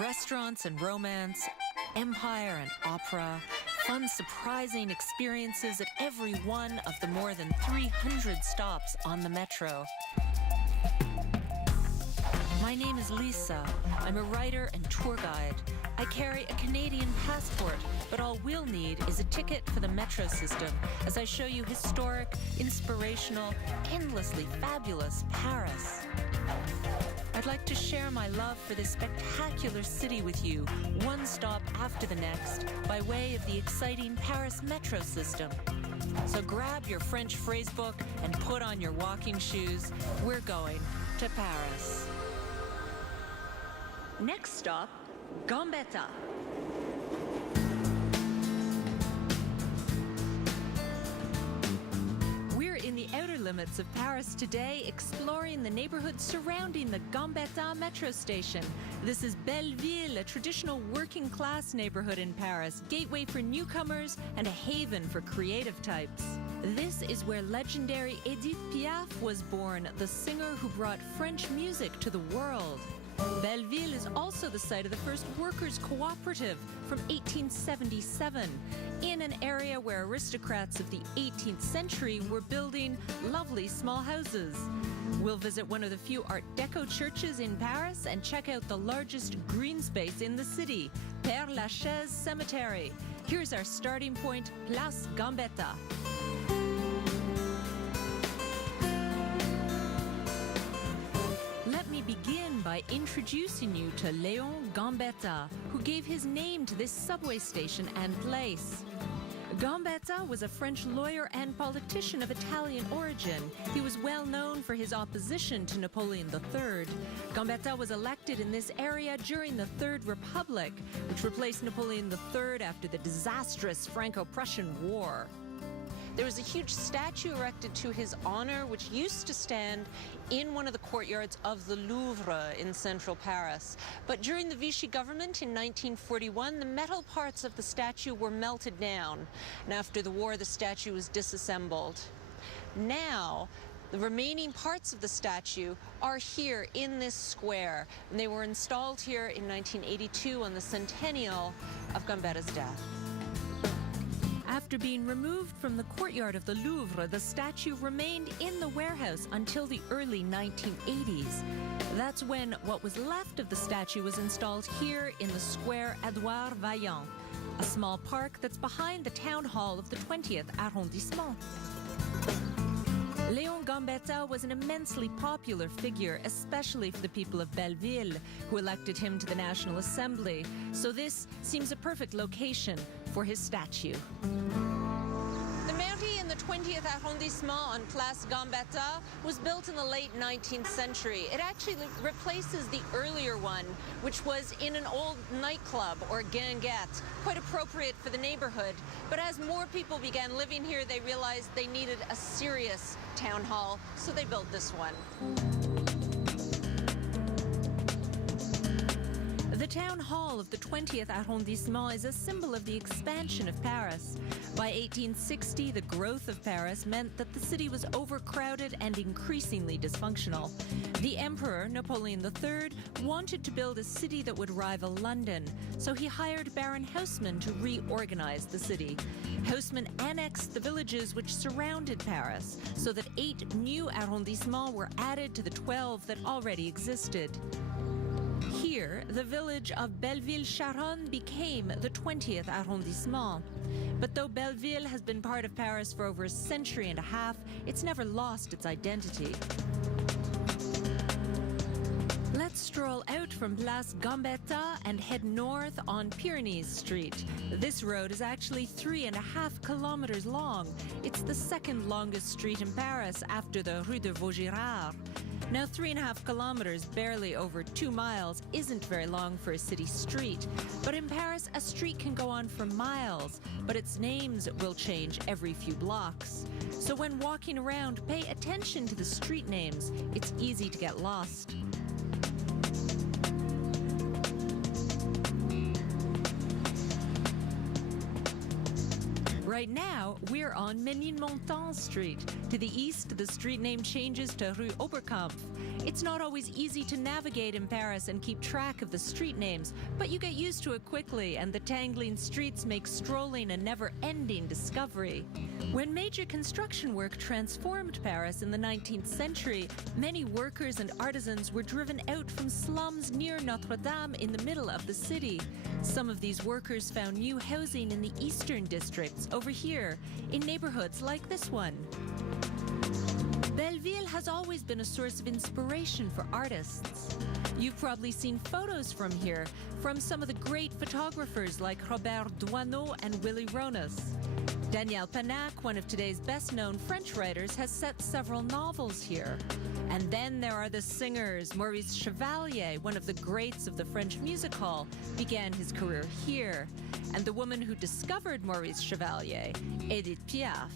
Restaurants and romance, empire and opera, fun, surprising experiences at every one of the more than 300 stops on the metro. My name is Lisa. I'm a writer and tour guide. I carry a Canadian passport, but all we'll need is a ticket for the metro system as I show you historic, inspirational, endlessly fabulous Paris. I'd like to share my love for this spectacular city with you, one stop after the next, by way of the exciting Paris metro system. So grab your French phrasebook and put on your walking shoes. We're going to Paris. Next stop, Gambetta. We're in the outer limits of Paris today, exploring the neighborhoods surrounding the Gambetta metro station. This is Belleville, a traditional working-class neighborhood in Paris, gateway for newcomers and a haven for creative types. This is where legendary Edith Piaf was born, the singer who brought French music to the world. Belleville is also the site of the first workers' cooperative from 1877, in an area where aristocrats of the 18th century were building lovely small houses. We'll visit one of the few Art Deco churches in Paris and check out the largest green space in the city, Père Lachaise Cemetery. Here's our starting point, Place Gambetta. Let me begin by introducing you to Léon Gambetta, who gave his name to this subway station and place. Gambetta was a French lawyer and politician of Italian origin. He was well known for his opposition to Napoleon III. Gambetta was elected in this area during the Third Republic, which replaced Napoleon III after the disastrous Franco-Prussian War. There was a huge statue erected to his honor, which used to stand in one of the courtyards of the Louvre in central Paris. But during the Vichy government in 1941, the metal parts of the statue were melted down. And after the war, the statue was disassembled. Now, the remaining parts of the statue are here in this square. And they were installed here in 1982 on the centennial of Gambetta's death. After being removed from the courtyard of the Louvre, the statue remained in the warehouse until the early 1980s. That's when what was left of the statue was installed here in the square Edouard Vaillant, a small park that's behind the town hall of the 20th arrondissement. Léon Gambetta was an immensely popular figure, especially for the people of Belleville, who elected him to the National Assembly. So this seems a perfect location for his statue. The Mairie in the 20th arrondissement on Place Gambetta was built in the late 19th century. It actually replaces the earlier one, which was in an old nightclub or guinguette, quite appropriate for the neighborhood. But as more people began living here, they realized they needed a serious town hall, so they built this one. The town hall of the 20th arrondissement is a symbol of the expansion of Paris. By 1860, the growth of Paris meant that the city was overcrowded and increasingly dysfunctional. The Emperor, Napoleon III, wanted to build a city that would rival London, so he hired Baron Haussmann to reorganize the city. Haussmann annexed the villages which surrounded Paris, so that 8 new arrondissements were added to the 12 that already existed. Here, the village of Belleville-Charonne became the 20th arrondissement. But though Belleville has been part of Paris for over a century and a half, it's never lost its identity. Let's stroll out from Place Gambetta and head north on Pyrenees Street. This road is actually 3.5 kilometers long. It's the second longest street in Paris after the Rue de Vaugirard. Now, 3.5 kilometers, barely over 2 miles, isn't very long for a city street. But in Paris, a street can go on for miles, but its names will change every few blocks. So when walking around, pay attention to the street names. It's easy to get lost. Right now, we're on Ménilmontant Street. To the east, the street name changes to Rue Oberkampf. It's not always easy to navigate in Paris and keep track of the street names, but you get used to it quickly, and the tangling streets make strolling a never-ending discovery. When major construction work transformed Paris in the 19th century, many workers and artisans were driven out from slums near Notre-Dame in the middle of the city. Some of these workers found new housing in the eastern districts, over here, in neighborhoods like this one. Belleville has always been a source of inspiration for artists. You've probably seen photos from here, from some of the great photographers like Robert Doisneau and Willy Ronas. Daniel Panac, one of today's best-known French writers, has set several novels here. And then there are the singers. Maurice Chevalier, one of the greats of the French music hall, began his career here. And the woman who discovered Maurice Chevalier, Edith Piaf.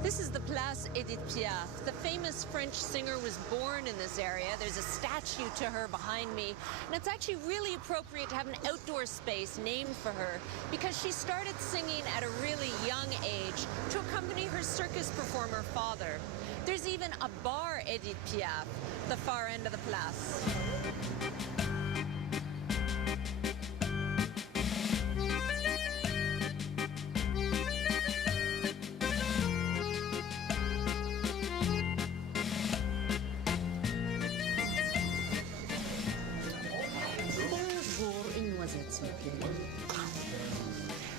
This is the Place Edith Piaf. The famous French singer was born in this area. There's a statue to her behind me. And it's actually really appropriate to have an outdoor space named for her because she started singing at a really young age to accompany her circus performer father. There's even a bar Edith Piaf, the far end of the place.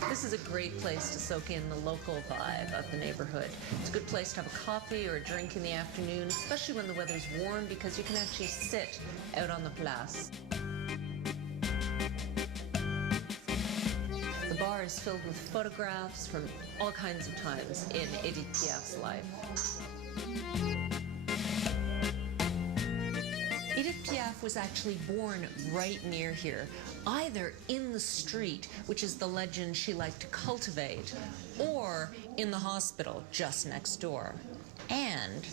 This is a great place to soak in the local vibe of the neighborhood. It's a good place to have a coffee or a drink in the afternoon, especially when the weather's warm, because you can actually sit out on the place. The bar is filled with photographs from all kinds of times in Edith Piaf's life. Edith Piaf was actually born right near here, either in the street, which is the legend she liked to cultivate, or in the hospital just next door. And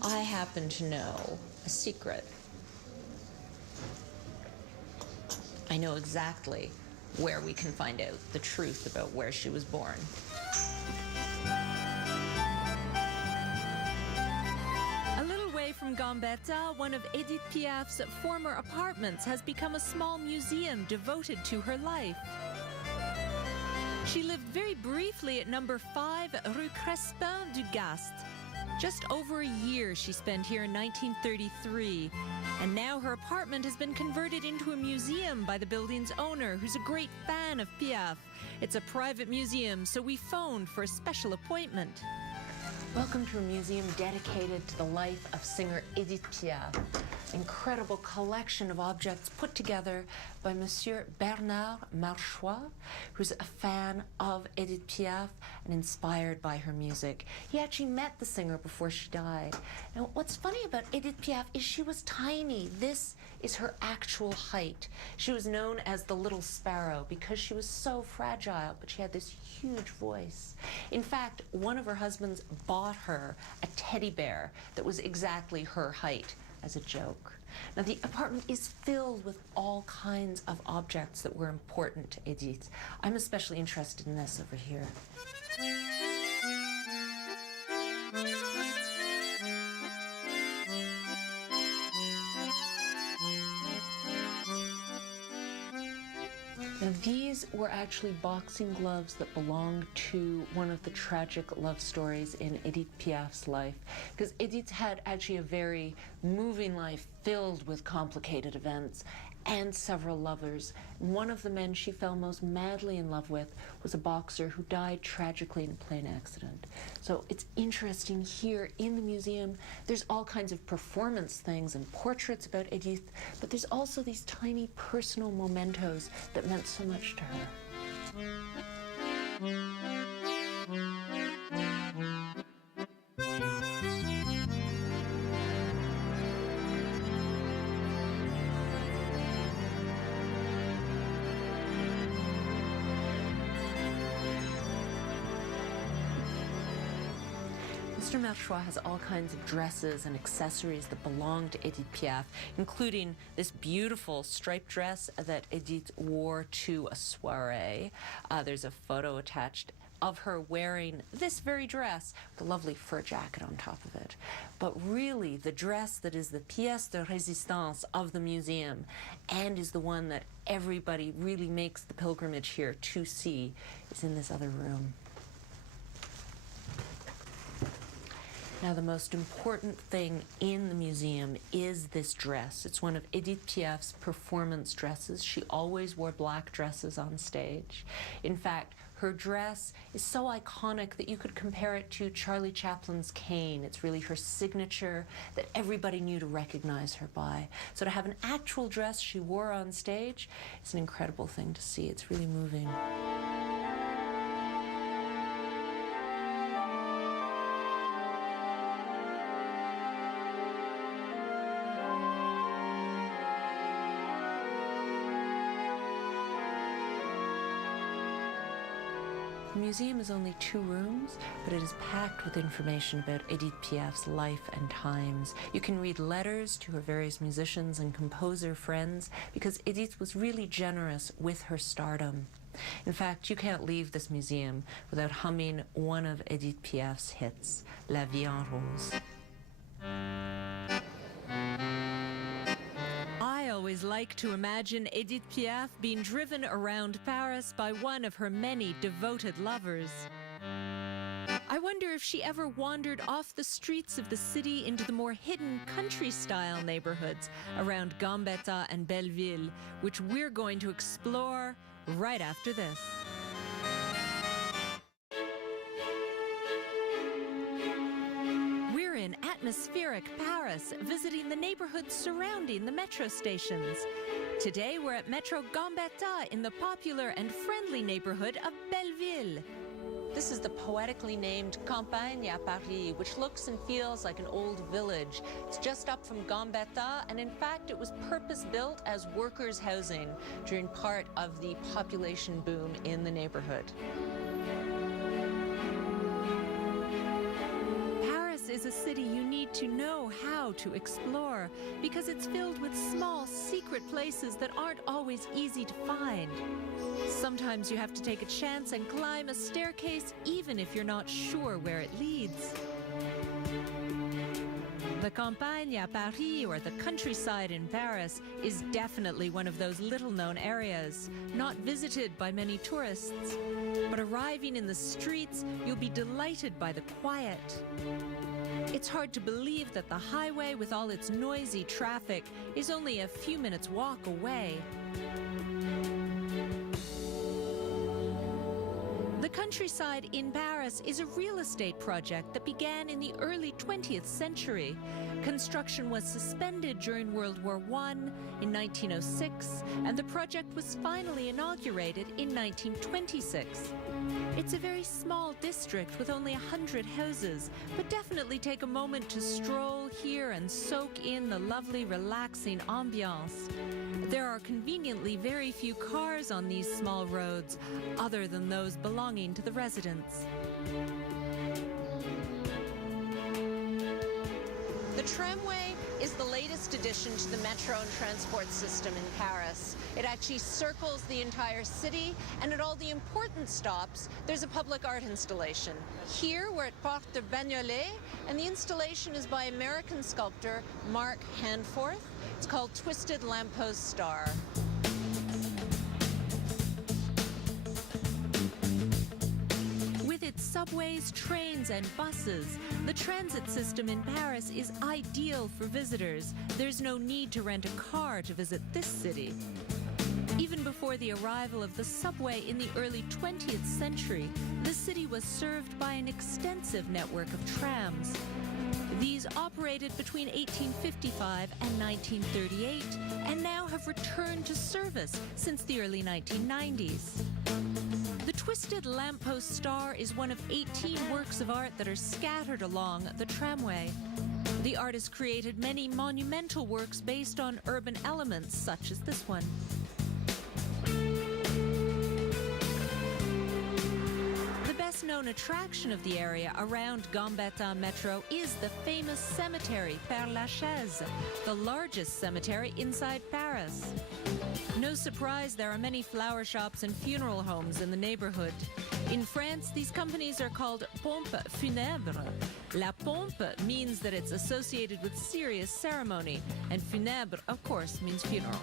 I happen to know a secret. I know exactly where we can find out the truth about where she was born. From Gambetta, one of Edith Piaf's former apartments has become a small museum devoted to her life. She lived very briefly at number 5 Rue Crespin du Gast. Just over a year she spent here in 1933, and now her apartment has been converted into a museum by the building's owner, who's a great fan of Piaf. It's a private museum, so we phoned for a special appointment. Welcome to a museum dedicated to the life of singer Edith Piaf. Incredible collection of objects put together by Monsieur Bernard Marchois, who's a fan of Edith Piaf and inspired by her music. He actually met the singer before she died. Now, what's funny about Edith Piaf is she was tiny. This is her actual height. She was known as the Little Sparrow because she was so fragile, but she had this huge voice. In fact, one of her husbands bought her a teddy bear that was exactly her height as a joke. Now, the apartment is filled with all kinds of objects that were important to Edith. I'm especially interested in this over here. Now, these were actually boxing gloves that belonged to one of the tragic love stories in Edith Piaf's life, because Edith had actually a very moving life filled with complicated events and several lovers. One of the men she fell most madly in love with was a boxer who died tragically in a plane accident. So it's interesting here in the museum, there's all kinds of performance things and portraits about Edith, but there's also these tiny personal mementos that meant so much to her. Mr. Merchois has all kinds of dresses and accessories that belong to Edith Piaf, including this beautiful striped dress that Edith wore to a soiree. There's a photo attached of her wearing this very dress with a lovely fur jacket on top of it. But really, the dress that is the pièce de résistance of the museum and is the one that everybody really makes the pilgrimage here to see is in this other room. Now, the most important thing in the museum is this dress. It's one of Edith Piaf's performance dresses. She always wore black dresses on stage. In fact, her dress is so iconic that you could compare it to Charlie Chaplin's cane. It's really her signature that everybody knew to recognize her by. So to have an actual dress she wore on stage is an incredible thing to see. It's really moving. The museum is only 2 rooms, but it is packed with information about Edith Piaf's life and times. You can read letters to her various musicians and composer friends because Edith was really generous with her stardom. In fact, you can't leave this museum without humming one of Edith Piaf's hits, La Vie en Rose. I always like to imagine Edith Piaf being driven around Paris by one of her many devoted lovers. I wonder if she ever wandered off the streets of the city into the more hidden country-style neighborhoods around Gambetta and Belleville, which we're going to explore right after this. In atmospheric Paris, visiting the neighborhoods surrounding the metro stations. Today we're at Metro Gambetta in the popular and friendly neighborhood of Belleville. This is the poetically named Campagne à Paris, which looks and feels like an old village. It's just up from Gambetta, and in fact it was purpose-built as workers' housing during part of the population boom in the neighborhood. Is a city you need to know how to explore because it's filled with small, secret places that aren't always easy to find. Sometimes you have to take a chance and climb a staircase even if you're not sure where it leads. The Campagne à Paris, or the countryside in Paris, is definitely one of those little-known areas, not visited by many tourists. But arriving in the streets, you'll be delighted by the quiet. It's hard to believe that the highway, with all its noisy traffic, is only a few minutes' walk away. The countryside in Paris is a real estate project that began in the early 20th century. Construction was suspended during World War I in 1906, and the project was finally inaugurated in 1926. It's a very small district with only 100 houses, but definitely take a moment to stroll here and soak in the lovely, relaxing ambiance. There are conveniently very few cars on these small roads, other than those belonging to the residents. The tramway is the latest addition to the metro and transport system in Paris. It actually circles the entire city, and at all the important stops, there's a public art installation. Here, we're at Porte de Bagnolet, and the installation is by American sculptor Mark Handforth. It's called Twisted Lamppost Star. With its subways, trains, and buses, the transit system in Paris is ideal for visitors. There's no need to rent a car to visit this city. Even before the arrival of the subway in the early 20th century, the city was served by an extensive network of trams. These operated between 1855 and 1938 and now have returned to service since the early 1990s. The Twisted Lamppost Star is one of 18 works of art that are scattered along the tramway. The artist created many monumental works based on urban elements, such as this one. known attraction of the area around Gambetta Metro is the famous cemetery Père Lachaise, the largest cemetery inside Paris. No surprise, there are many flower shops and funeral homes in the neighborhood. In France, these companies are called pompes funèbres. La pompe means that it's associated with serious ceremony, and funèbre, of course, means funeral.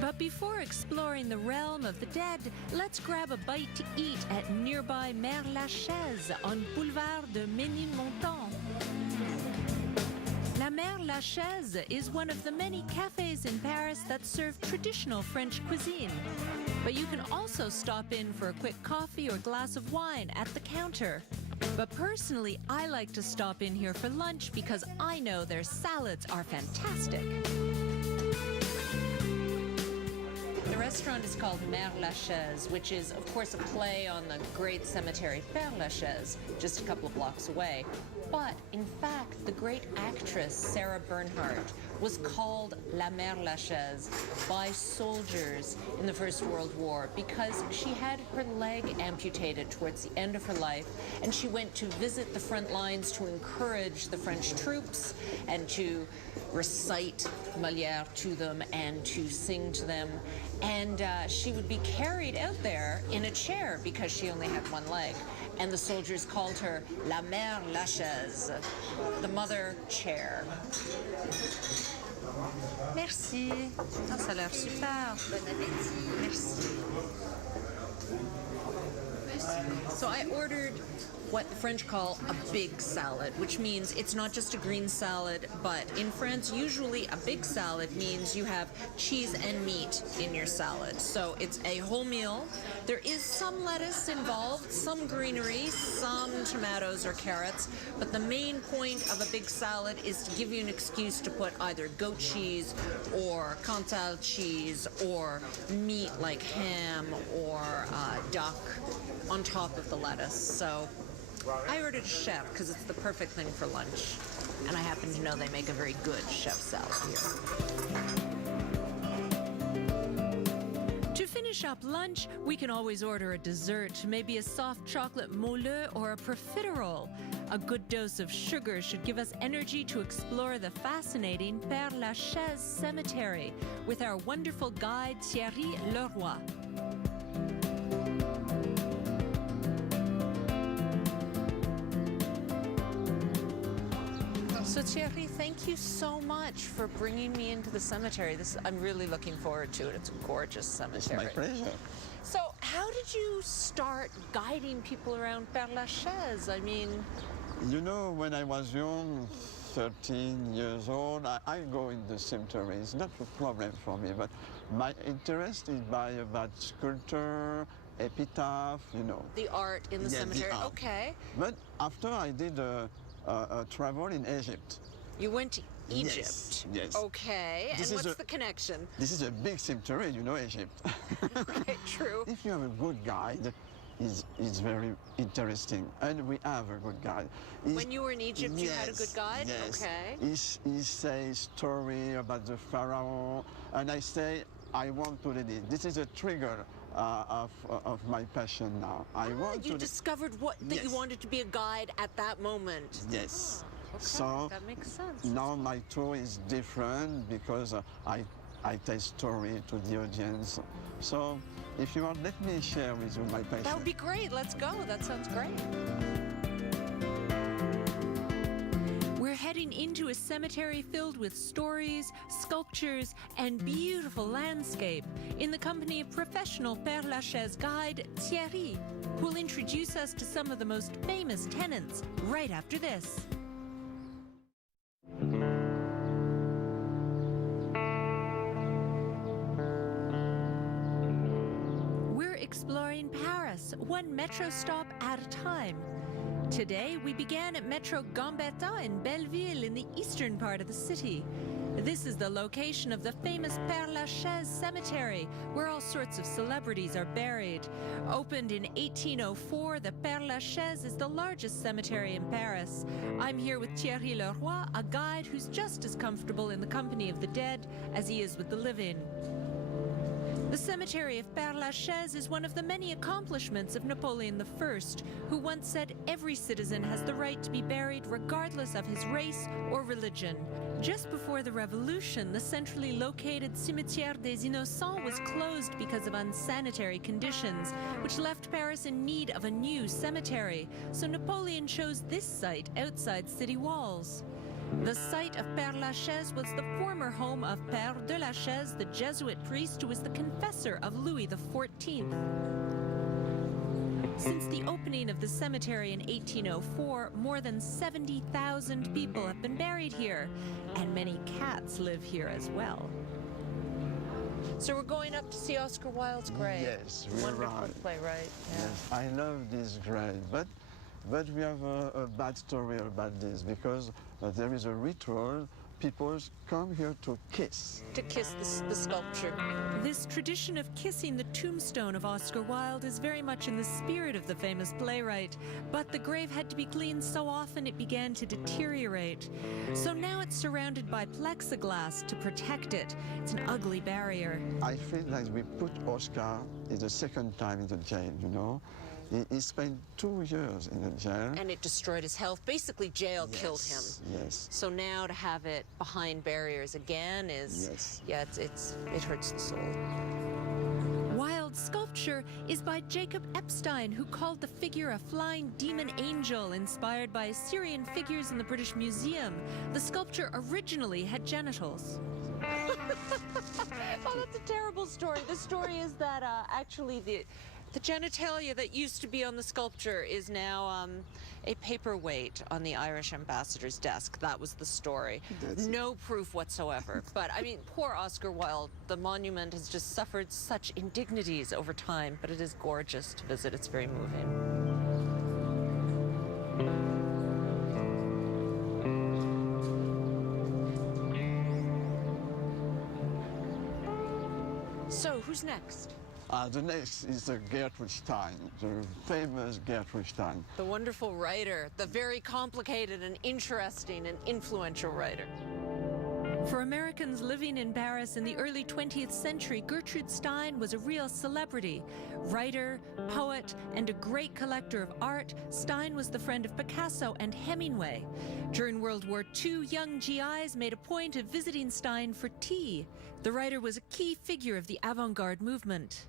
But before exploring the realm of the dead, let's grab a bite to eat at nearby Mère Lachaise on Boulevard de Ménilmontant. La Mère Lachaise is one of the many cafes in Paris that serve traditional French cuisine. But you can also stop in for a quick coffee or glass of wine at the counter. But personally, I like to stop in here for lunch because I know their salads are fantastic. The restaurant is called Mère Lachaise, which is, of course, a play on the great cemetery Père Lachaise, just a couple of blocks away. But, in fact, the great actress Sarah Bernhardt was called La Mère Lachaise by soldiers in the First World War because she had her leg amputated towards the end of her life, and she went to visit the front lines to encourage the French troops and to recite Molière to them and to sing to them. And she would be carried out there in a chair because she only had one leg. And the soldiers called her La Mère Lachaise, the mother chair. Merci. Oh, ça a l'air super. Bon appétit. Merci. So I ordered what the French call a big salad, which means it's not just a green salad, but in France, usually a big salad means you have cheese and meat in your salad. So it's a whole meal. There is some lettuce involved, some greenery, some tomatoes or carrots, but the main point of a big salad is to give you an excuse to put either goat cheese or Cantal cheese or meat like ham or duck on top of the lettuce. So I ordered a chef because it's the perfect thing for lunch. And I happen to know they make a very good chef salad here. To finish up lunch, we can always order a dessert, maybe a soft chocolate moelleux or a profiterole. A good dose of sugar should give us energy to explore the fascinating Père Lachaise cemetery with our wonderful guide Thierry Leroy. So Thierry, thank you so much for bringing me into the cemetery. I'm really looking forward to it. It's a gorgeous cemetery. It's my pleasure. So how did you start guiding people around Père Lachaise? I mean... You know, when I was young, 13 years old, I go in the cemetery. It's not a problem for me, but my interest is about sculpture, epitaph, you know. The art in the cemetery, the art. Okay. But after I did a travel in Egypt. You went to Egypt? Yes. Okay, and what's the connection? This is a big cemetery, you know, Egypt. Okay, true. If you have a good guide, it's very interesting, and we have a good guide. When you were in Egypt, you had a good guide? Yes. Okay. He says story about the pharaoh, and I say, I want to read it. This is a trigger of my passion now. You discovered that you wanted to be a guide at that moment. Yes. Okay, so that makes sense. Now my tour is different because I tell story to the audience. So if you want, let me share with you my passion. That would be great. Let's go. That sounds great. We're heading into a cemetery filled with stories, sculptures, and beautiful landscape in the company of professional Père Lachaise guide Thierry, who will introduce us to some of the most famous tenants right after this. We're exploring Paris, one metro stop at a time. Today, we began at Metro Gambetta in Belleville in the eastern part of the city. This is the location of the famous Père Lachaise cemetery, where all sorts of celebrities are buried. Opened in 1804, the Père Lachaise is the largest cemetery in Paris. I'm here with Thierry Leroy, a guide who's just as comfortable in the company of the dead as he is with the living. The cemetery of Père-Lachaise is one of the many accomplishments of Napoleon I, who once said every citizen has the right to be buried regardless of his race or religion. Just before the Revolution, the centrally located Cimetière des Innocents was closed because of unsanitary conditions, which left Paris in need of a new cemetery. So Napoleon chose this site outside city walls. The site of Père-Lachaise was the former home of Père de Lachaise, the Jesuit priest who was the confessor of Louis XIV. Since the opening of the cemetery in 1804, more than 70,000 people have been buried here, and many cats live here as well. So we're going up to see Oscar Wilde's grave. Yes, we're Wonderful right. playwright. Yeah. Yes, I love this grave, but we have a bad story about this because there is a ritual. People come here to kiss. To kiss the sculpture. This tradition of kissing the tombstone of Oscar Wilde is very much in the spirit of the famous playwright, but the grave had to be cleaned so often it began to deteriorate. So now it's surrounded by plexiglass to protect it. It's an ugly barrier. I feel like we put Oscar in the second time in the jail, you know. He spent 2 years in the jail. And it destroyed his health. Basically, jail killed him. Yes. So now to have it behind barriers again is, Yes. yeah, it hurts the soul. Wilde's sculpture is by Jacob Epstein, who called the figure a flying demon angel inspired by Assyrian figures in the British Museum. The sculpture originally had genitals. Oh, that's a terrible story. The story is that actually the genitalia that used to be on the sculpture is now a paperweight on the Irish ambassador's desk. That was the story. No proof whatsoever. But, I mean, poor Oscar Wilde. The monument has just suffered such indignities over time, but it is gorgeous to visit. It's very moving. So, who's next? The next is the Gertrude Stein, the famous Gertrude Stein. The wonderful writer, the very complicated and interesting and influential writer. For Americans living in Paris in the early 20th century, Gertrude Stein was a real celebrity. Writer, poet, and a great collector of art, Stein was the friend of Picasso and Hemingway. During World War II, young GIs made a point of visiting Stein for tea. The writer was a key figure of the avant-garde movement.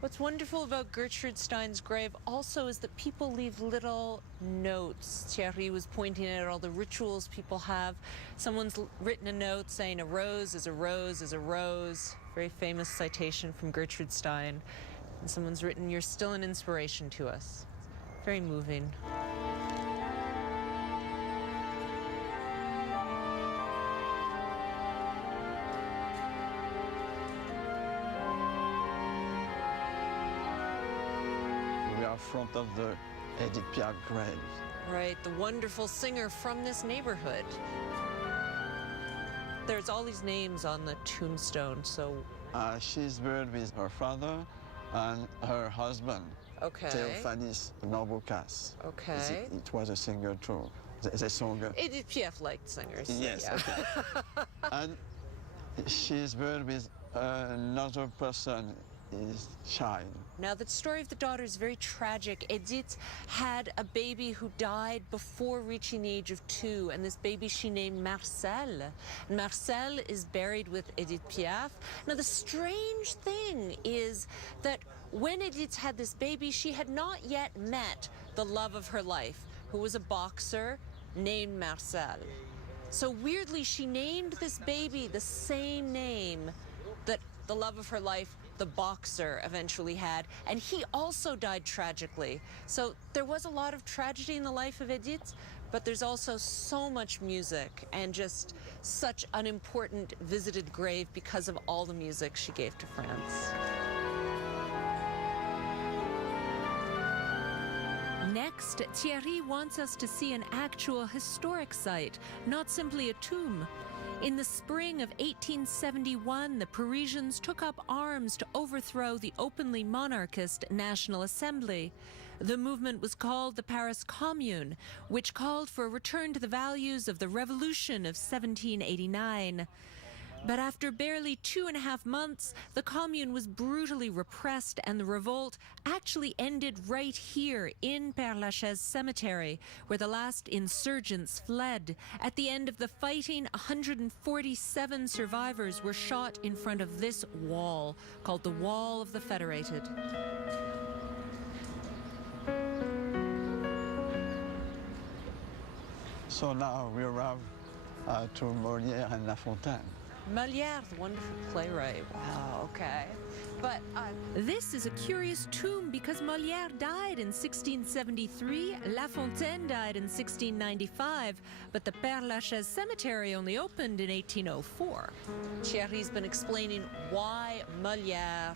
What's wonderful about Gertrude Stein's grave also is that people leave little notes. Thierry was pointing out all the rituals people have. Someone's written a note saying a rose is a rose is a rose. Very famous citation from Gertrude Stein. And someone's written, "You're still an inspiration to us." Very moving. Front of the Edith Piaf grave. Right, the wonderful singer from this neighborhood. There's all these names on the tombstone, so... She's buried with her father and her husband, Okay. Théophanie Norbocas. Okay. It was a singer too. The singer. Edith Piaf liked singers. Yes, Yeah. okay. And she's buried with another person, his child. Now, the story of the daughter is very tragic. Edith had a baby who died before reaching the age of 2, and this baby she named Marcel. And Marcel is buried with Edith Piaf. Now, the strange thing is that when Edith had this baby, she had not yet met the love of her life, who was a boxer named Marcel. So weirdly, she named this baby the same name that the love of her life, the boxer, eventually had, and he also died tragically. So there was a lot of tragedy in the life of Edith, but there's also so much music and just such an important visited grave because of all the music she gave to France. Next, Thierry wants us to see an actual historic site, not simply a tomb. In the spring of 1871, the Parisians took up arms to overthrow the openly monarchist National Assembly. The movement was called the Paris Commune, which called for a return to the values of the Revolution of 1789. But after barely 2.5 months, the commune was brutally repressed and the revolt actually ended right here in Père-Lachaise cemetery, where the last insurgents fled. At the end of the fighting, 147 survivors were shot in front of this wall, called the Wall of the Federated. So now we arrive to Molière and La Fontaine. Molière, the wonderful playwright. Wow, okay. But this is a curious tomb because Molière died in 1673, La Fontaine died in 1695, but the Père-Lachaise cemetery only opened in 1804. Thierry's been explaining why Molière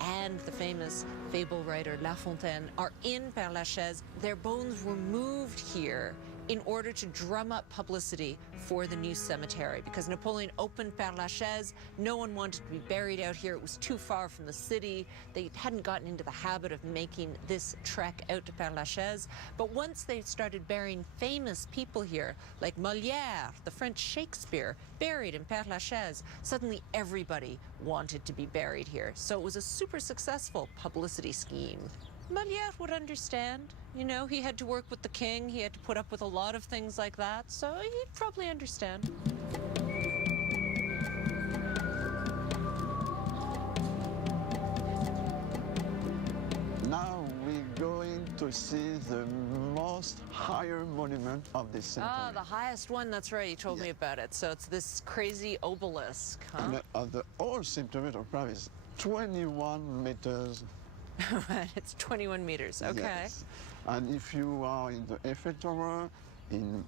and the famous fable writer La Fontaine are in Père-Lachaise. Their bones were moved here in order to drum up publicity for the new cemetery, because Napoleon opened Père-Lachaise. No one wanted to be buried out here. It was too far from the city. They hadn't gotten into the habit of making this trek out to Père-Lachaise. But once they started burying famous people here, like Molière, the French Shakespeare, buried in Père-Lachaise, suddenly everybody wanted to be buried here. So it was a super successful publicity scheme. Molière would understand. You know, he had to work with the king. He had to put up with a lot of things like that. So he'd probably understand. Now we're going to see the most higher monument of this cemetery. Ah, the highest one. That's right. You told me about it. So it's this crazy obelisk, huh? And the whole cemetery of Prague is 21 meters. Right, it's 21 meters. Okay. Yes. And if you are in the Eiffel Tower, in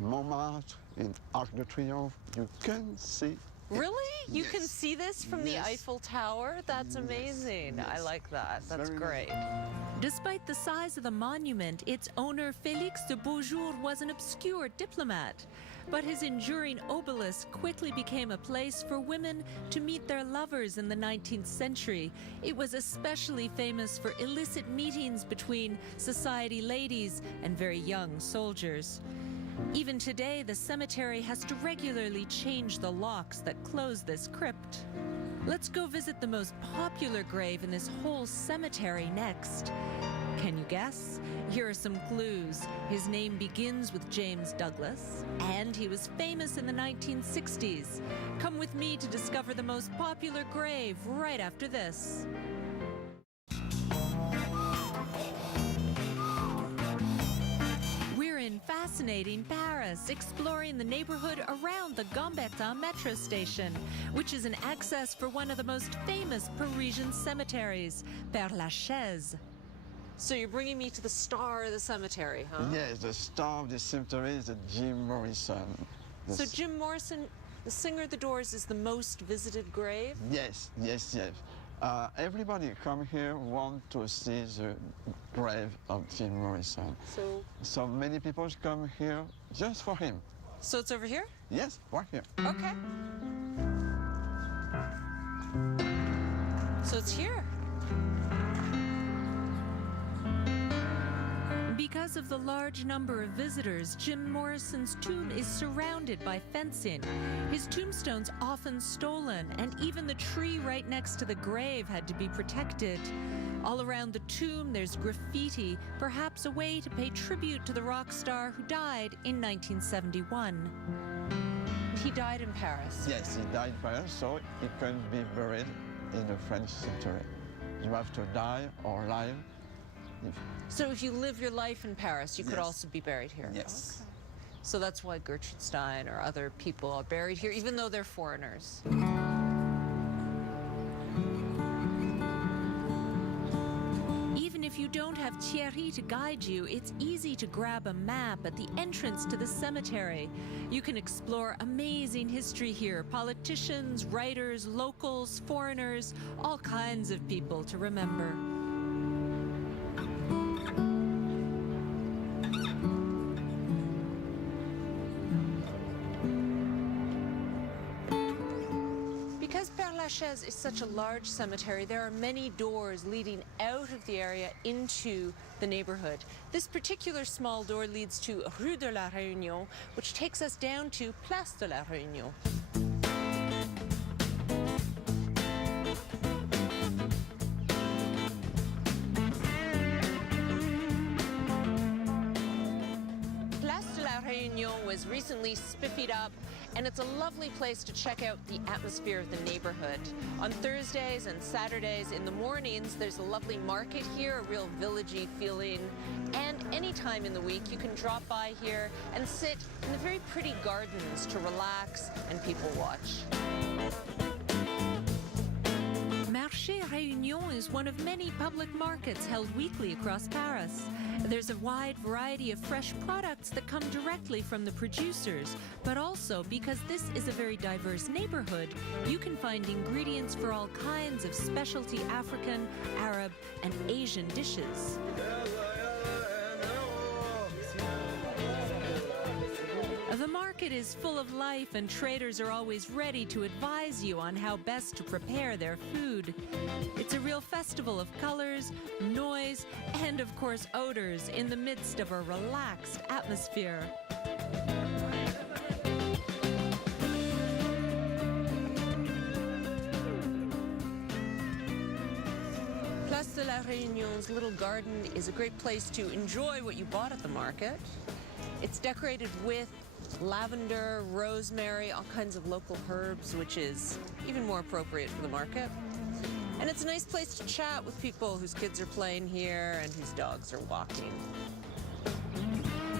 Montmartre, in Arc de Triomphe, you can see. Really? You Yes. can see this from the Yes. Eiffel Tower? That's amazing. I Yes. like that. That's Very great. Despite the size of the monument, its owner, Félix de Beaujour, was an obscure diplomat. But his enduring obelisk quickly became a place for women to meet their lovers in the 19th century. It was especially famous for illicit meetings between society ladies and very young soldiers. Even today, the cemetery has to regularly change the locks that close this crypt. Let's go visit the most popular grave in this whole cemetery next. Can you guess? Here are some clues. His name begins with James Douglas, and he was famous in the 1960s. Come with me to discover the most popular grave right after this. We're in fascinating Paris, exploring the neighborhood around the Gambetta metro station, which is an access for one of the most famous Parisian cemeteries, Père-Lachaise. So you're bringing me to the star of the cemetery, huh? Yes, the star of the cemetery is Jim Morrison. So Jim Morrison, the singer of the Doors, is the most visited grave? Yes, yes, yes. Everybody come here want to see the grave of Jim Morrison. So many people come here just for him. So it's over here? Yes, right here. Okay. So it's here. Because of the large number of visitors, Jim Morrison's tomb is surrounded by fencing. His tombstone's often stolen, and even the tree right next to the grave had to be protected. All around the tomb, there's graffiti, perhaps a way to pay tribute to the rock star who died in 1971. He died in Paris. Yes, he died in Paris, so he couldn't be buried in a French cemetery. You have to die or live. So if you live your life in Paris, you could Yes. also be buried here? Yes. Okay. So that's why Gertrude Stein or other people are buried here, even though they're foreigners. Even if you don't have Thierry to guide you, it's easy to grab a map at the entrance to the cemetery. You can explore amazing history here, politicians, writers, locals, foreigners, all kinds of people to remember. Because Père-Lachaise is such a large cemetery, there are many doors leading out of the area into the neighborhood. This particular small door leads to Rue de la Réunion, which takes us down to Place de la Réunion. was recently spiffied up, and it's a lovely place to check out the atmosphere of the neighborhood. On Thursdays and Saturdays in the mornings, there's a lovely market here, a real villagey feeling. And any time in the week, you can drop by here and sit in the very pretty gardens to relax and people watch. Marché Réunion is one of many public markets held weekly across Paris. There's a wide variety of fresh products that come directly from the producers, but also because this is a very diverse neighborhood, you can find ingredients for all kinds of specialty African, Arab, and Asian dishes. The market is full of life, and traders are always ready to advise you on how best to prepare their food. It's a real festival of colors, noise, and of course odors in the midst of a relaxed atmosphere. Place de la Réunion's little garden is a great place to enjoy what you bought at the market. It's decorated with lavender, rosemary, all kinds of local herbs, which is even more appropriate for the market. And it's a nice place to chat with people whose kids are playing here and whose dogs are walking.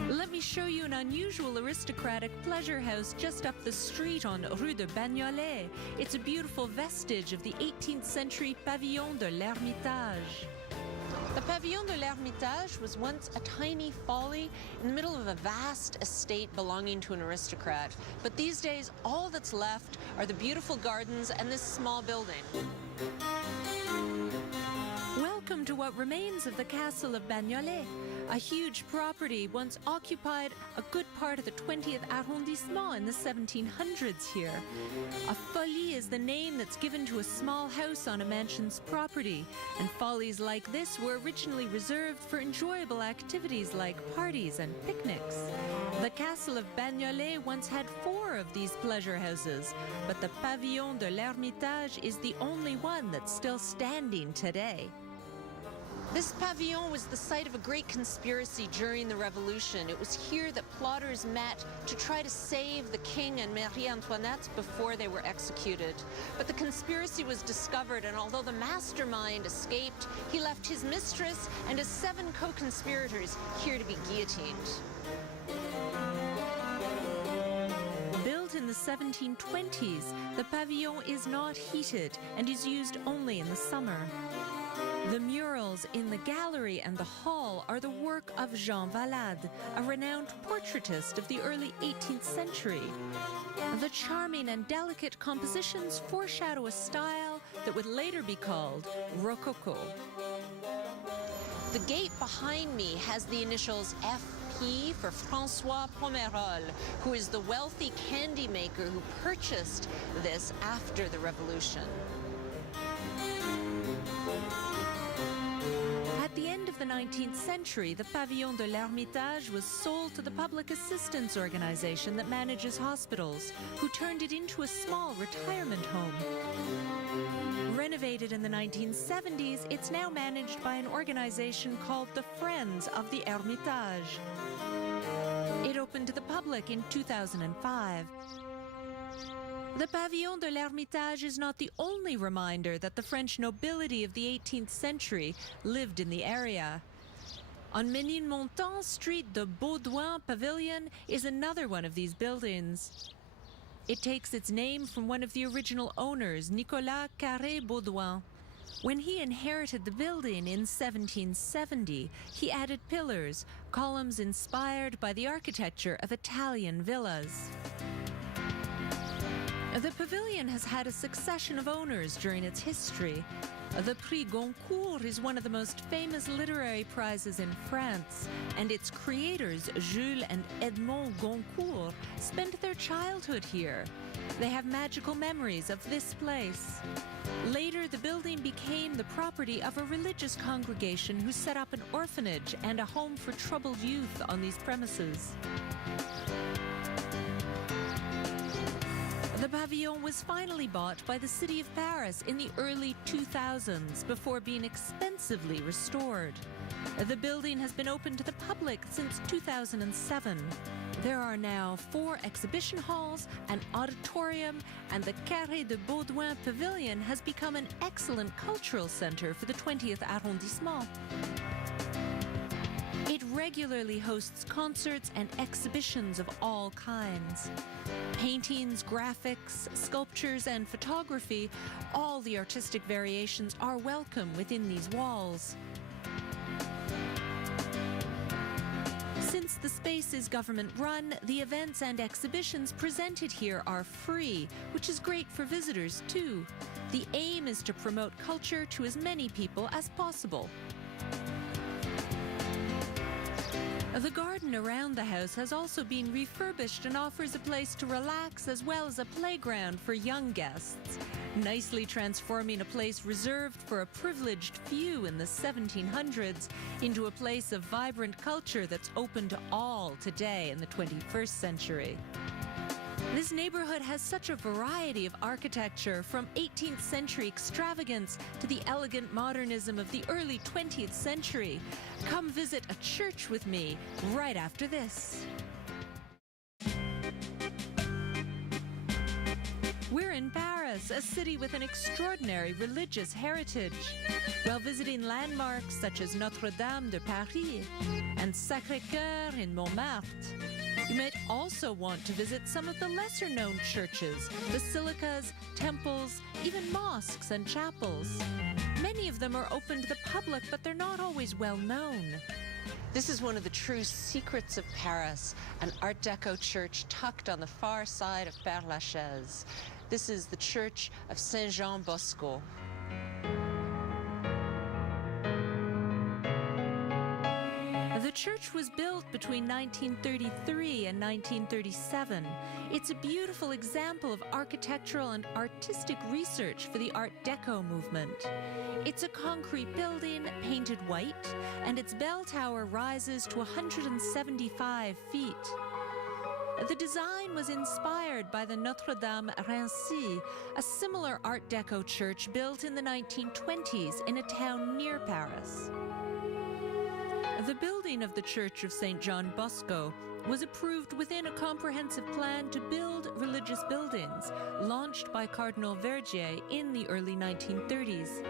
Let me show you an unusual aristocratic pleasure house just up the street on Rue de Bagnolet. It's a beautiful vestige of the 18th century Pavillon de l'Ermitage. The Pavillon de l'Ermitage was once a tiny folly in the middle of a vast estate belonging to an aristocrat. But these days, all that's left are the beautiful gardens and this small building. Welcome to what remains of the castle of Bagnolet, a huge property once occupied a good part of the 20th arrondissement in the 1700s here. A folie is the name that's given to a small house on a mansion's property, and follies like this were originally reserved for enjoyable activities like parties and picnics. The castle of Bagnolet once had 4 of these pleasure houses, but the Pavillon de l'Ermitage is the only one that's still standing today. This pavilion was the site of a great conspiracy during the Revolution. It was here that plotters met to try to save the king and Marie Antoinette before they were executed. But the conspiracy was discovered, and although the mastermind escaped, he left his mistress and his 7 co-conspirators here to be guillotined. Built in the 1720s, the pavilion is not heated and is used only in the summer. The murals in the gallery and the hall are the work of Jean Valade, a renowned portraitist of the early 18th century. The charming and delicate compositions foreshadow a style that would later be called Rococo. The gate behind me has the initials FP for François Pomerol, who is the wealthy candy maker who purchased this after the Revolution. At the end of the 19th century, the Pavillon de l'Ermitage was sold to the Public Assistance Organization that manages hospitals, who turned it into a small retirement home. Renovated in the 1970s, it's now managed by an organization called the Friends of the Hermitage. It opened to the public in 2005. The Pavillon de l'Ermitage is not the only reminder that the French nobility of the 18th century lived in the area. On Ménilmontant Street, the Baudouin Pavilion is another one of these buildings. It takes its name from one of the original owners, Nicolas Carré-Baudouin. When he inherited the building in 1770, he added pillars, columns inspired by the architecture of Italian villas. The pavilion has had a succession of owners during its history. The Prix Goncourt is one of the most famous literary prizes in France, and its creators, Jules and Edmond Goncourt, spent their childhood here. They have magical memories of this place. Later, the building became the property of a religious congregation who set up an orphanage and a home for troubled youth on these premises. The pavilion was finally bought by the city of Paris in the early 2000s before being expensively restored. The building has been open to the public since 2007. There are now 4 exhibition halls, an auditorium, and the Carré de Baudouin Pavilion has become an excellent cultural center for the 20th arrondissement. It regularly hosts concerts and exhibitions of all kinds. Paintings, graphics, sculptures, and photography, all the artistic variations are welcome within these walls. Since the space is government-run, the events and exhibitions presented here are free, which is great for visitors too. The aim is to promote culture to as many people as possible. The garden around the house has also been refurbished and offers a place to relax as well as a playground for young guests, nicely transforming a place reserved for a privileged few in the 1700s into a place of vibrant culture that's open to all today in the 21st century. This neighborhood has such a variety of architecture, from 18th century extravagance to the elegant modernism of the early 20th century. Come visit a church with me right after this. We're in Paris, a city with an extraordinary religious heritage. While visiting landmarks such as Notre-Dame de Paris and Sacré-Cœur in Montmartre, you might also want to visit some of the lesser-known churches, basilicas, temples, even mosques and chapels. Many of them are open to the public, but they're not always well known. This is one of the true secrets of Paris, an Art Deco church tucked on the far side of Père Lachaise. This is the Church of Saint-Jean-Bosco. The church was built between 1933 and 1937. It's a beautiful example of architectural and artistic research for the Art Deco movement. It's a concrete building, painted white, and its bell tower rises to 175 feet. The design was inspired by the Notre-Dame Raincy, a similar Art Deco church built in the 1920s in a town near Paris. The building of the Church of St. John Bosco was approved within a comprehensive plan to build religious buildings, launched by Cardinal Verdier in the early 1930s.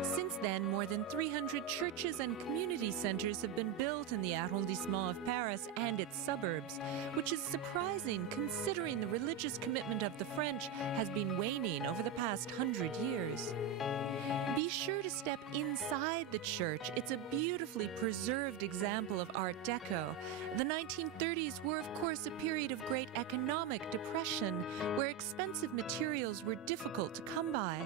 Since then, more than 300 churches and community centers have been built in the arrondissement of Paris and its suburbs, which is surprising considering the religious commitment of the French has been waning over the past 100 years. Be sure to step inside the church. It's a beautifully preserved example of Art Deco. The 1930s were, of course, a period of great economic depression, where expensive materials were difficult to come by.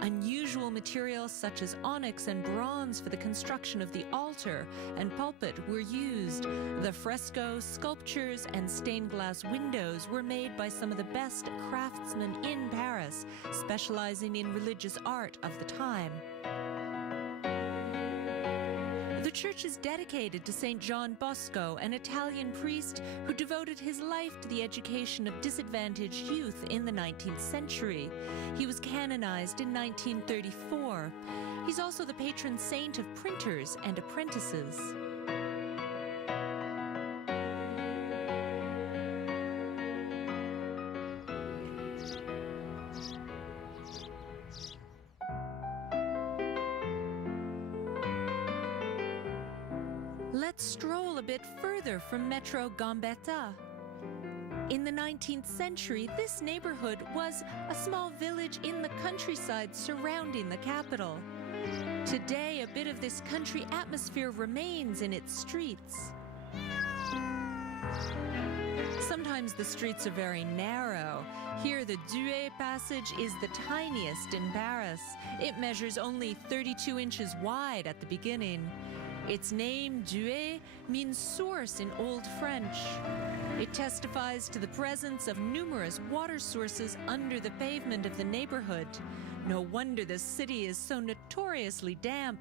Unusual materials such as onyx and bronze for the construction of the altar and pulpit were used. The frescoes, sculptures, and stained glass windows were made by some of the best craftsmen in Paris, specializing in religious art of the time. The church is dedicated to St. John Bosco, an Italian priest who devoted his life to the education of disadvantaged youth in the 19th century. He was canonized in 1934. He's also the patron saint of printers and apprentices. Let's stroll a bit further from Metro Gambetta. In the 19th century, this neighborhood was a small village in the countryside surrounding the capital. Today, a bit of this country atmosphere remains in its streets. Sometimes the streets are very narrow. Here, the Douai passage is the tiniest in Paris. It measures only 32 inches wide at the beginning. Its name, Douai, means source in Old French. It testifies to the presence of numerous water sources under the pavement of the neighborhood. No wonder the city is so notoriously damp.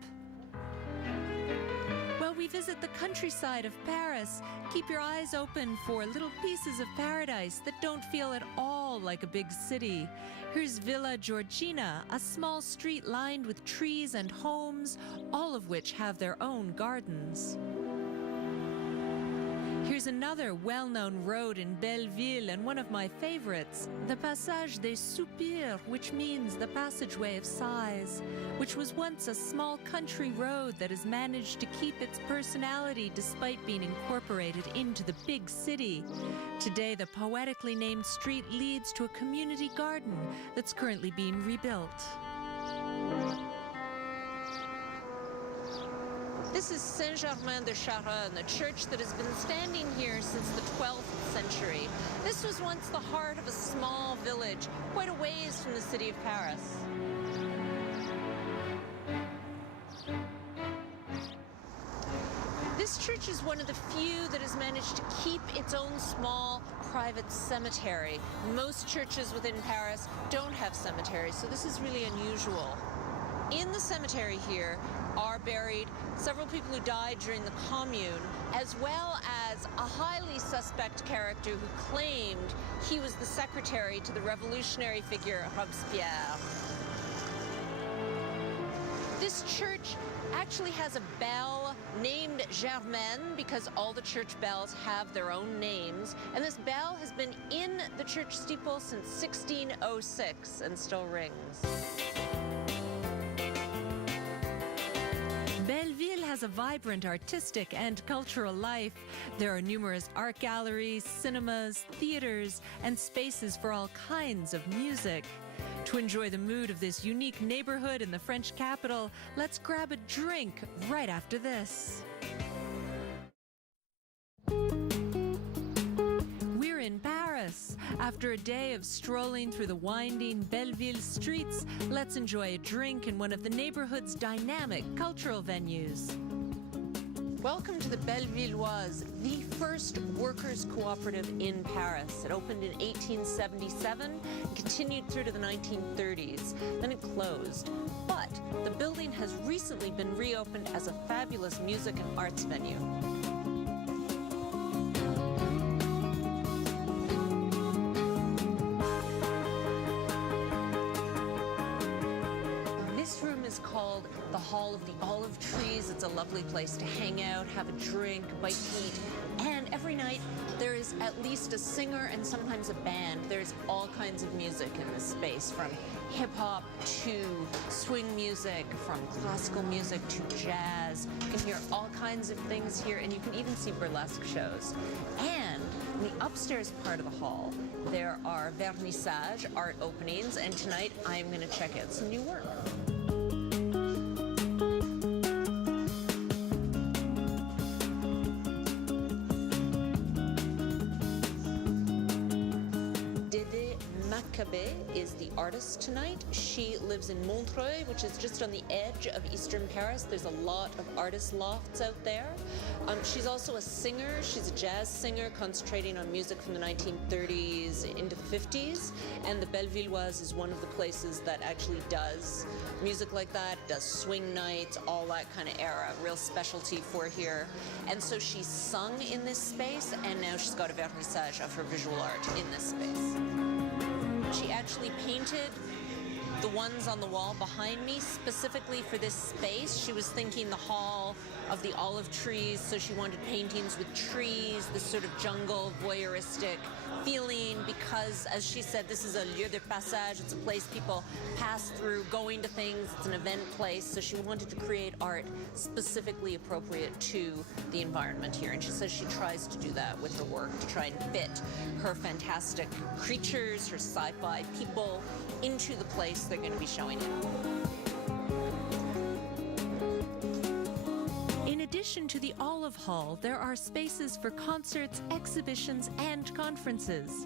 While we visit the countryside of Paris, keep your eyes open for little pieces of paradise that don't feel at all like a big city. Here's Villa Georgina, a small street lined with trees and homes, all of which have their own gardens. Here's Here's another well-known road in Belleville and one of my favorites, the Passage des Soupirs, which means the passageway of sighs, which was once a small country road that has managed to keep its personality despite being incorporated into the big city. Today, the poetically named street leads to a community garden that's currently being rebuilt. This is Saint-Germain-de-Charonne, a church that has been standing here since the 12th century. This was once the heart of a small village, quite a ways from the city of Paris. This church is one of the few that has managed to keep its own small private cemetery. Most churches within Paris don't have cemeteries, so this is really unusual. In the cemetery here are buried several people who died during the Commune, as well as a highly suspect character who claimed he was the secretary to the revolutionary figure Robespierre. This church actually has a bell named Germaine because all the church bells have their own names, and this bell has been in the church steeple since 1606 and still rings. Belleville has a vibrant artistic and cultural life. There are numerous art galleries, cinemas, theaters, and spaces for all kinds of music. To enjoy the mood of this unique neighborhood in the French capital, let's grab a drink right after this. We're in Paris. After a day of strolling through the winding Belleville streets, let's enjoy a drink in one of the neighborhood's dynamic cultural venues. Welcome to the Bellevilloise, the first workers' cooperative in Paris. It opened in 1877 and continued through to the 1930s. Then it closed. But the building has recently been reopened as a fabulous music and arts venue. Called the Hall of the Olive Trees. It's a lovely place to hang out, have a drink, bite to eat, and every night there is at least a singer and sometimes a band. There's all kinds of music in this space, from hip-hop to swing music, from classical music to jazz. You can hear all kinds of things here, and you can even see burlesque shows. And in the upstairs part of the hall, there are vernissage, art openings, and tonight I'm going to check out some new work. Is the artist tonight. She lives in Montreuil, which is just on the edge of eastern Paris. There's a lot of artist lofts out there. She's also a singer. She's a jazz singer concentrating on music from the 1930s into the 50s. And the Bellevilloise is one of the places that actually does music like that, does swing nights, all that kind of era, real specialty for here. And so she's sung in this space, and now she's got a vernissage of her visual art in this space. She actually painted the ones on the wall behind me specifically for this space. She was thinking the Hall of the Olive Trees, so she wanted paintings with trees, this sort of jungle, voyeuristic feeling, because, as she said, this is a lieu de passage. It's a place people pass through, going to things. It's an event place, so she wanted to create art specifically appropriate to the environment here. And she says she tries to do that with her work, to try and fit her fantastic creatures, her sci-fi people, into the place they're going to be showing it. In addition to the Olive Hall, there are spaces for concerts, exhibitions, and conferences.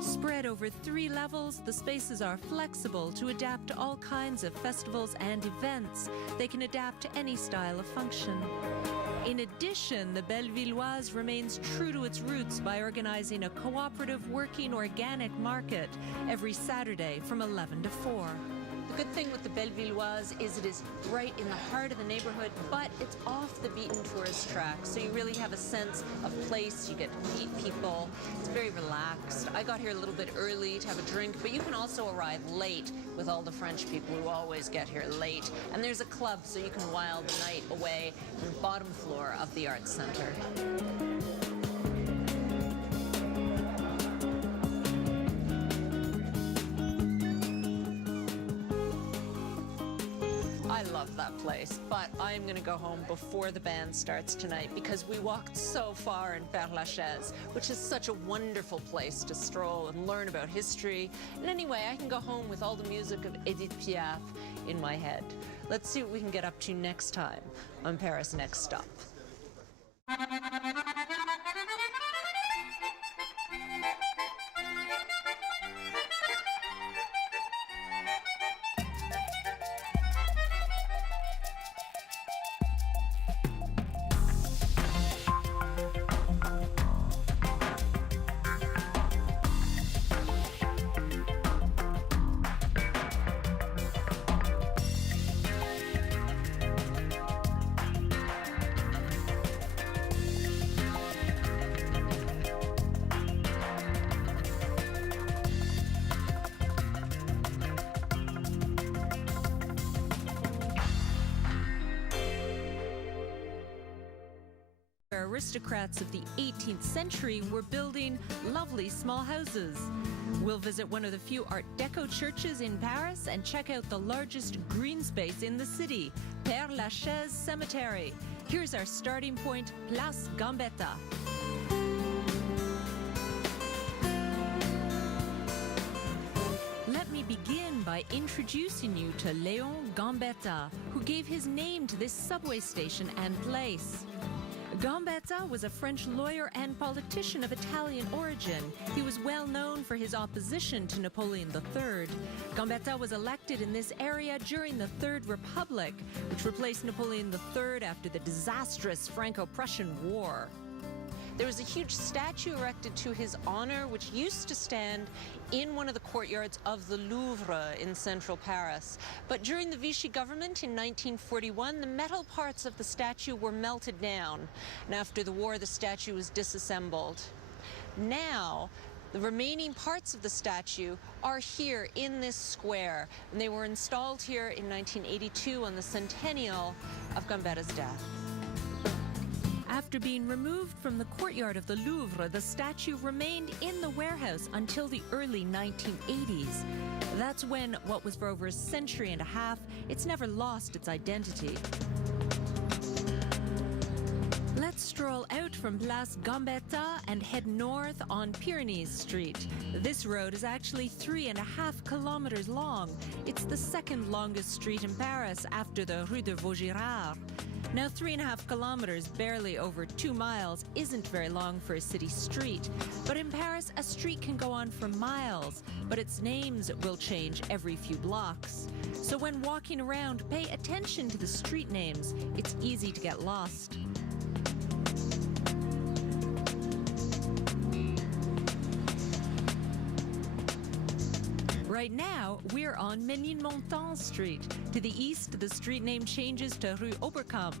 Spread over 3 levels, the spaces are flexible to adapt to all kinds of festivals and events. They can adapt to any style of function. In addition, the Bellevilloise remains true to its roots by organizing a cooperative working organic market every Saturday from 11 to 4. The good thing with the Bellevilloise is it is right in the heart of the neighborhood, but it's off the beaten tourist track, so you really have a sense of place. You get to meet people. It's very relaxed. I got here a little bit early to have a drink, but you can also arrive late with all the French people who always get here late. And there's a club, so you can while the night away on the bottom floor of the Arts Center. love that place, but I'm going to go home before the band starts tonight because we walked so far in Père Lachaise, which is such a wonderful place to stroll and learn about history. And anyway, I can go home with all the music of Edith Piaf in my head. Let's see what we can get up to next time on Paris Next Stop. Aristocrats of the 18th century were building lovely small houses. We'll visit one of the few Art Deco churches in Paris and check out the largest green space in the city, Père Lachaise Cemetery. Here's our starting point, Place Gambetta. Let me begin by introducing you to Léon Gambetta, who gave his name to this subway station and place. Gambetta was a French lawyer and politician of Italian origin. He was well known for his opposition to Napoleon III. Gambetta was elected in this area during the Third Republic, which replaced Napoleon III after the disastrous Franco-Prussian War. There was a huge statue erected to his honor, which used to stand in one of the courtyards of the Louvre in central Paris. But during the Vichy government in 1941, the metal parts of the statue were melted down. And after the war, the statue was disassembled. Now, the remaining parts of the statue are here in this square, and they were installed here in 1982 on the centennial of Gambetta's death. After being removed from the courtyard of the Louvre, the statue remained in the warehouse until the early 1980s. That's when, what was for over a century and a half, it's never lost its identity. Let's stroll out from Place Gambetta and head north on Pyrenees Street. This road is actually 3.5 kilometers long. It's the second longest street in Paris after the Rue de Vaugirard. Now, 3.5 kilometers, barely over 2 miles, isn't very long for a city street. But in Paris, a street can go on for miles, but its names will change every few blocks. So when walking around, pay attention to the street names. It's easy to get lost. Right now, we're on Ménilmontant Street. To the east, the street name changes to Rue Oberkampf.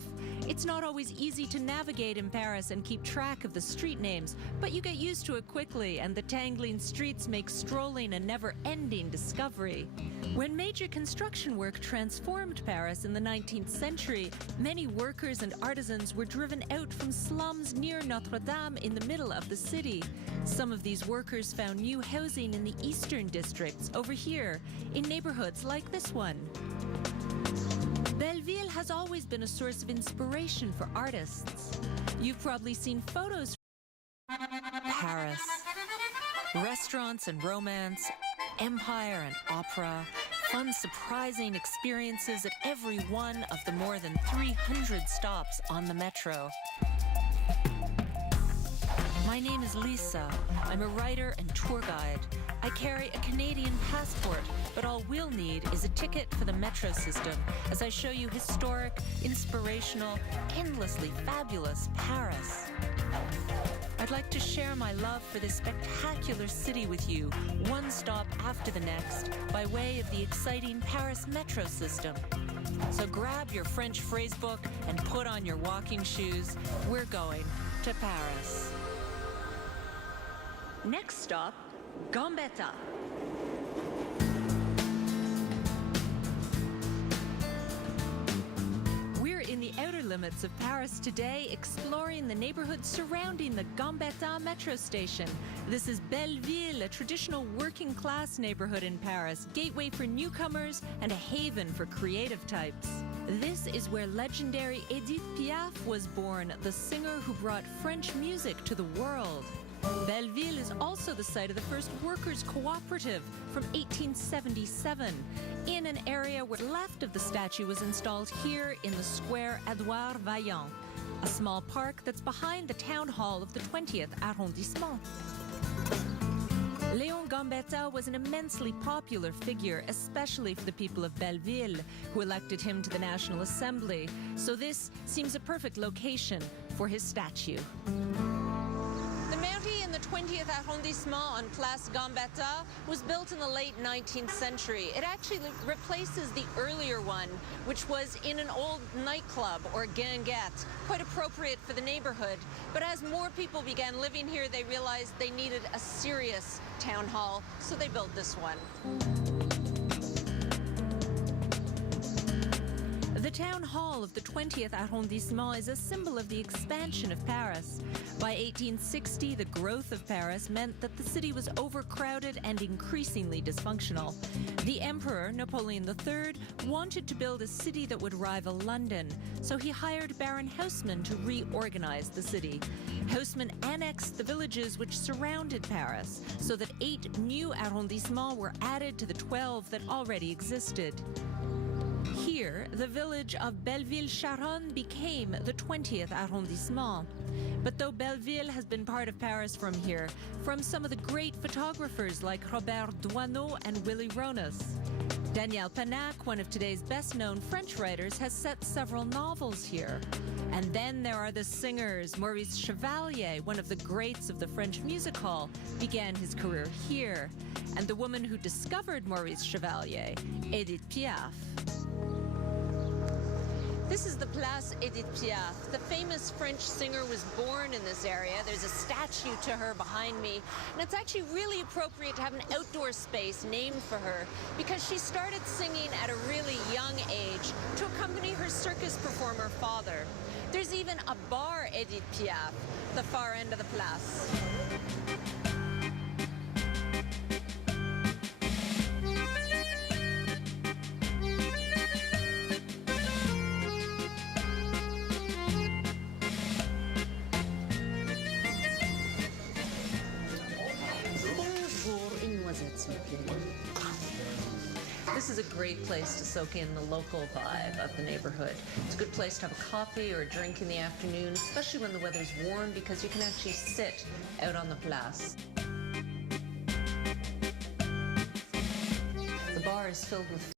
It's not always easy to navigate in Paris and keep track of the street names, but you get used to it quickly, and the tangling streets make strolling a never-ending discovery. When major construction work transformed Paris in the 19th century, many workers and artisans were driven out from slums near Notre Dame in the middle of the city. Some of these workers found new housing in the eastern districts, over here, in neighborhoods like this one. Belleville has always been a source of inspiration for artists. You've probably seen photos from Paris. Restaurants and romance, empire and opera, fun, surprising experiences at every one of the more than 300 stops on the metro. My name is Lisa. I'm a writer and tour guide. I carry a Canadian passport, but all we'll need is a ticket for the metro system as I show you historic, inspirational, endlessly fabulous Paris. I'd like to share my love for this spectacular city with you, one stop after the next, by way of the exciting Paris metro system. So grab your French phrasebook and put on your walking shoes. We're going to Paris. Next stop, Gambetta. We're in the outer limits summits of Paris today, exploring the neighborhood surrounding the Gambetta metro station. This is Belleville, a traditional working-class neighborhood in Paris, gateway for newcomers and a haven for creative types. This is where legendary Edith Piaf was born, the singer who brought French music to the world. Belleville is also the site of the first workers' cooperative from 1877, in an area where left of the statue was installed here in the square Edouard Vaillant, a small park that's behind the town hall of the 20th arrondissement. Léon Gambetta was an immensely popular figure, especially for the people of Belleville, who elected him to the National Assembly, so this seems a perfect location for his statue. The mairie in the 20th arrondissement on Place Gambetta was built in the late 19th century. It actually replaces the earlier one, which was in an old nightclub or guinguette, quite appropriate for the neighborhood. But as more people began living here, they realized they needed a serious town hall, so they built this one. The town hall of the 20th arrondissement is a symbol of the expansion of Paris. By 1860, the growth of Paris meant that the city was overcrowded and increasingly dysfunctional. The Emperor, Napoleon III, wanted to build a city that would rival London, so he hired Baron Haussmann to reorganize the city. Haussmann annexed the villages which surrounded Paris, so that 8 new arrondissements were added to the 12 that already existed. Here, the village of Belleville-Charonne became the 20th arrondissement. But though Belleville has been part of Paris from here, from some of the great photographers like Robert Doisneau and Willy Ronas. Daniel Panac, one of today's best-known French writers, has set several novels here. And then there are the singers. Maurice Chevalier, one of the greats of the French music hall, began his career here. And the woman who discovered Maurice Chevalier, Edith Piaf. This is the Place Edith Piaf. The famous French singer was born in this area. There's a statue to her behind me. And it's actually really appropriate to have an outdoor space named for her because she started singing at a really young age to accompany her circus performer father. There's even a bar Edith Piaf, the far end of the place. This is a great place to soak in the local vibe of the neighborhood. It's a good place to have a coffee or a drink in the afternoon, especially when the weather's warm, because you can actually sit out on the place. The bar is filled with